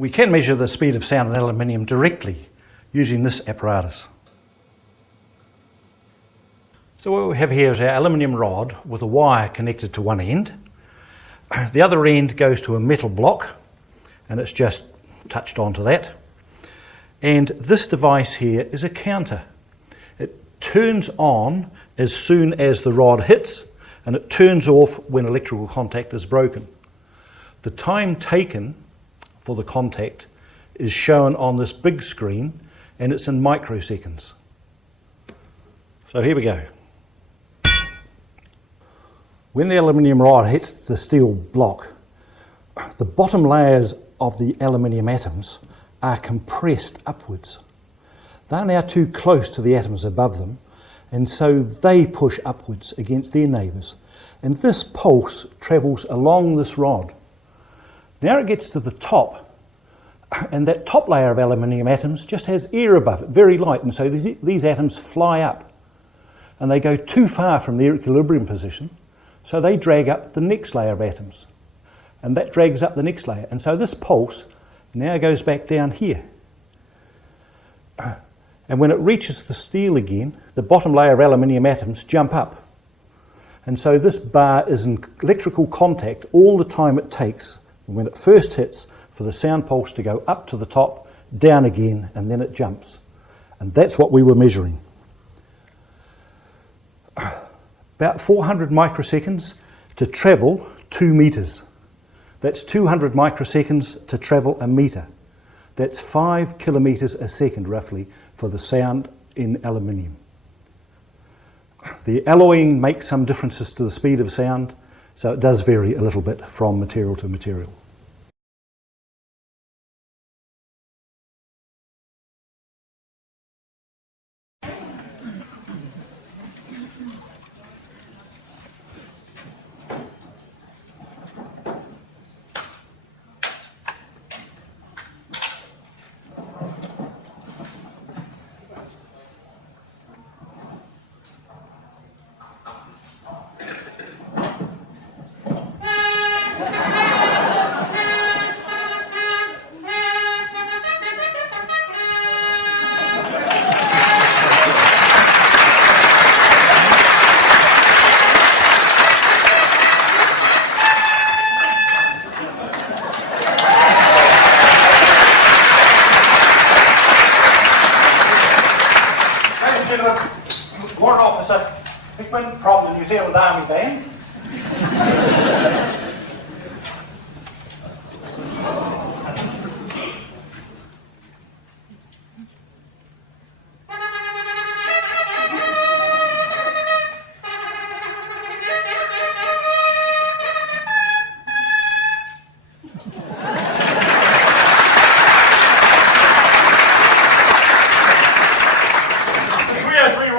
we can measure the speed of sound in aluminium directly using this apparatus. So what we have here is our aluminium rod with a wire connected to one end. The other end goes to a metal block, and it's just touched onto that. And this device here is a counter. It turns on as soon as the rod hits, and it turns off when electrical contact is broken. The time taken for the contact is shown on this big screen, and it's in microseconds. So here we go. When the aluminium rod hits the steel block, the bottom layers of the aluminium atoms are compressed upwards. They're now too close to the atoms above them, and so they push upwards against their neighbours. And this pulse travels along this rod. Now it gets to the top, and that top layer of aluminium atoms just has air above it, very light, and so these atoms fly up. And they go too far from their equilibrium position, so they drag up the next layer of atoms. And that drags up the next layer. And so this pulse now goes back down here. And when it reaches the steel again, the bottom layer of aluminium atoms jump up. And so this bar is in electrical contact all the time it takes when it first hits for the sound pulse to go up to the top, down again, and then it jumps. And that's what we were measuring. About 400 microseconds to travel 2 metres. That's 200 microseconds to travel a metre. That's 5 kilometres a second, roughly, for the sound in aluminium. The alloying makes some differences to the speed of sound, so it does vary a little bit from material to material. Warrant Officer Hickman from the New Zealand Army Band.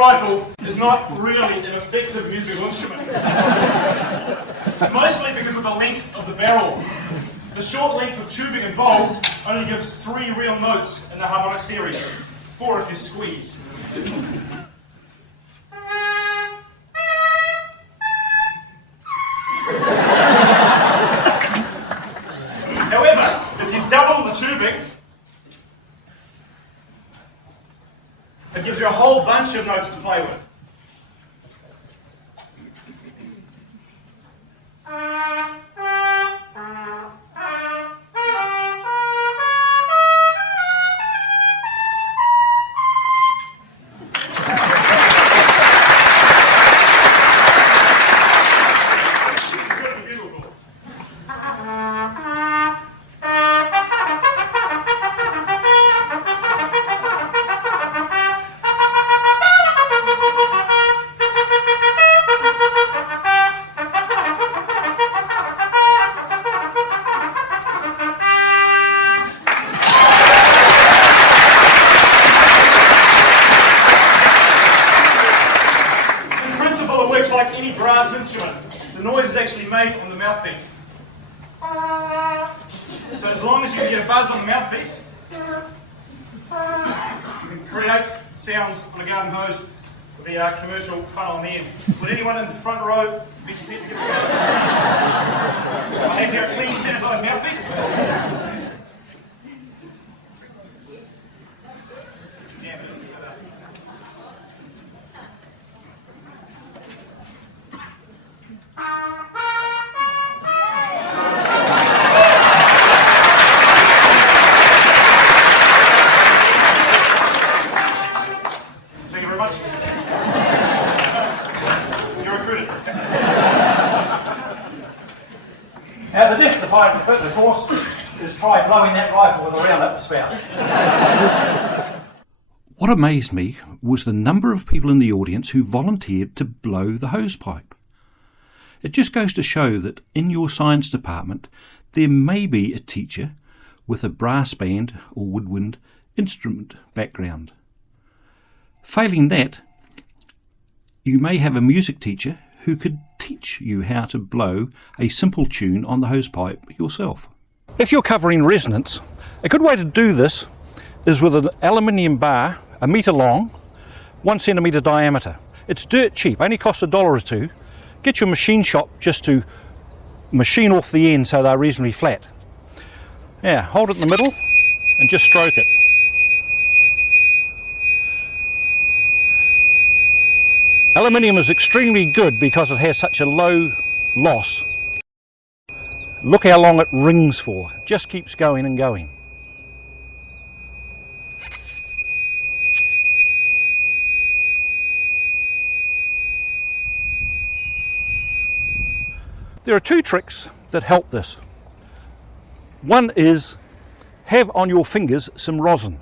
Rifle is not really an effective musical instrument, mostly because of the length of the barrel. The short length of tubing involved only gives 3 real notes in the harmonic series, 4 if you squeeze. However, if you double the tubing, it gives you a whole bunch of notes to play with. Like any brass instrument, the noise is actually made on the mouthpiece. So as long as you can get a buzz on the mouthpiece, you can create sounds on a garden hose with the commercial funnel on the end. Would anyone in the front row be prepared to give it a go? I have here a clean sanitised mouthpiece. blowing that rifle with a round up the spout. What amazed me was the number of people in the audience who volunteered to blow the hosepipe. It just goes to show that in your science department there may be a teacher with a brass band or woodwind instrument background. Failing that, you may have a music teacher who could teach you how to blow a simple tune on the hosepipe yourself. If you're covering resonance, a good way to do this is with an aluminium bar, 1 metre long, 1 centimetre diameter. It's dirt cheap, only costs $1 or $2. Get your machine shop just to machine off the end so they're reasonably flat. Now, hold it in the middle and just stroke it. Aluminium is extremely good because it has such a low loss. Look how long it rings for. It just keeps going and going. There are 2 tricks that help this. One is have on your fingers some rosin.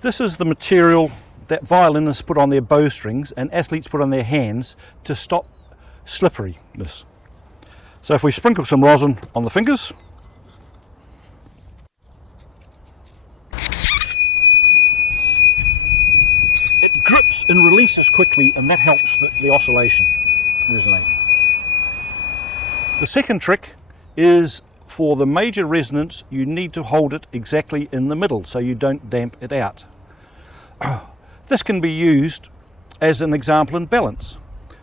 This is the material that violinists put on their bowstrings and athletes put on their hands to stop slipperiness. So if we sprinkle some rosin on the fingers, it grips and releases quickly, and that helps the oscillation resonate. The second trick is for the major resonance you need to hold it exactly in the middle so you don't damp it out. This can be used as an example in balance.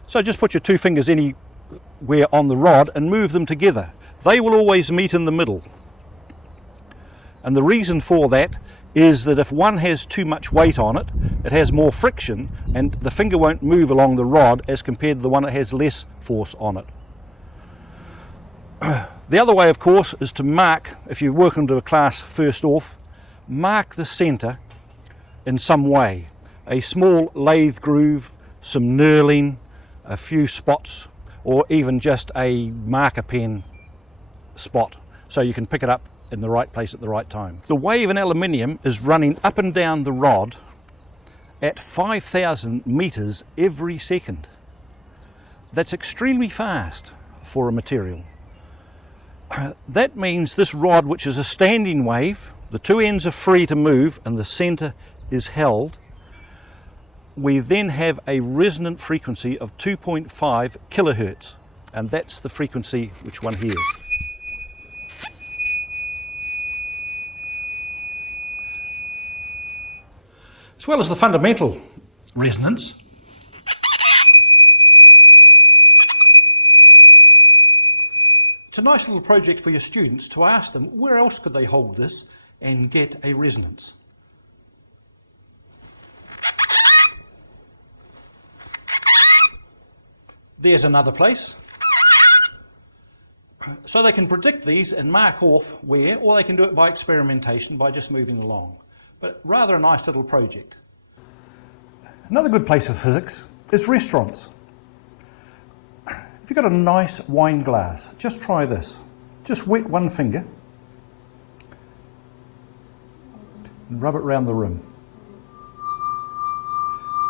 So just put your 2 fingers anywhere on the rod and move them together. They will always meet in the middle. And the reason for that is that if one has too much weight on it, it has more friction and the finger won't move along the rod as compared to the one that has less force on it. The other way, of course, is to mark, if you work into a class first off, mark the centre in some way. A small lathe groove, some knurling, a few spots, or even just a marker pen spot so you can pick it up in the right place at the right time. The wave in aluminium is running up and down the rod at 5,000 metres every second. That's extremely fast for a material. That means this rod, which is a standing wave, the 2 ends are free to move and the centre is held. We then have a resonant frequency of 2.5 kilohertz, and that's the frequency which one hears. As well as the fundamental resonance, it's a nice little project for your students to ask them where else could they hold this and get a resonance. There's another place. So they can predict these and mark off where, or they can do it by experimentation by just moving along. But rather a nice little project. Another good place for physics is restaurants. If you've got a nice wine glass, just try this. Just wet one finger and rub it round the rim.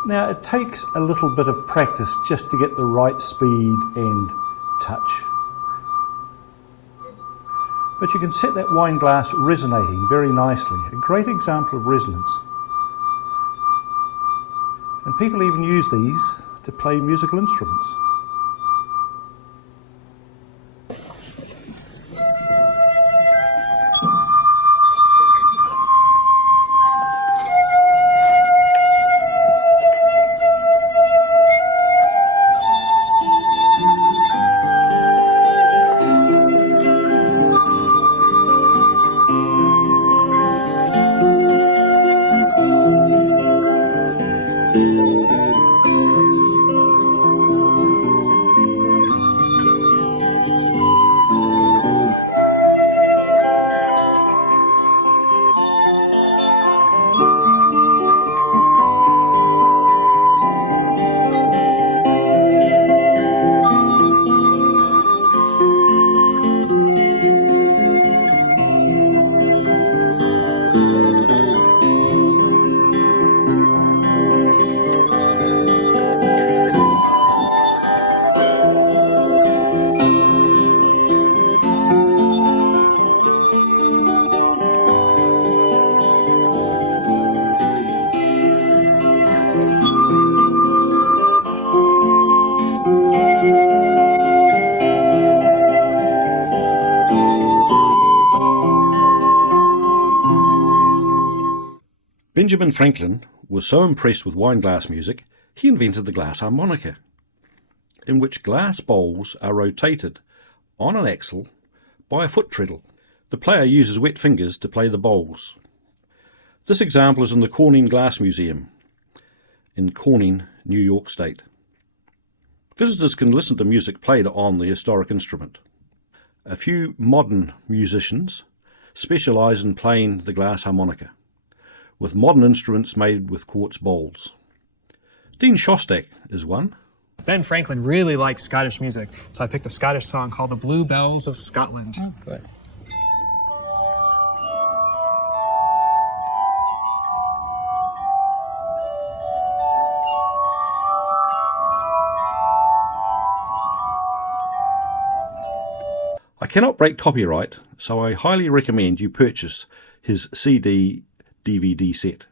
Now it takes a little bit of practice just to get the right speed and touch. But you can set that wine glass resonating very nicely. A great example of resonance. And people even use these to play musical instruments. Benjamin Franklin was so impressed with wine glass music, he invented the glass harmonica, in which glass bowls are rotated on an axle by a foot treadle. The player uses wet fingers to play the bowls. This example is in the Corning Glass Museum in Corning, New York State. Visitors can listen to music played on the historic instrument. A few modern musicians specialise in playing the glass harmonica, with modern instruments made with quartz bowls. Dean Shostak is one. Ben Franklin really liked Scottish music, so I picked a Scottish song called The Blue Bells of Scotland. Oh, good. I cannot break copyright, so I highly recommend you purchase his CD DVD set.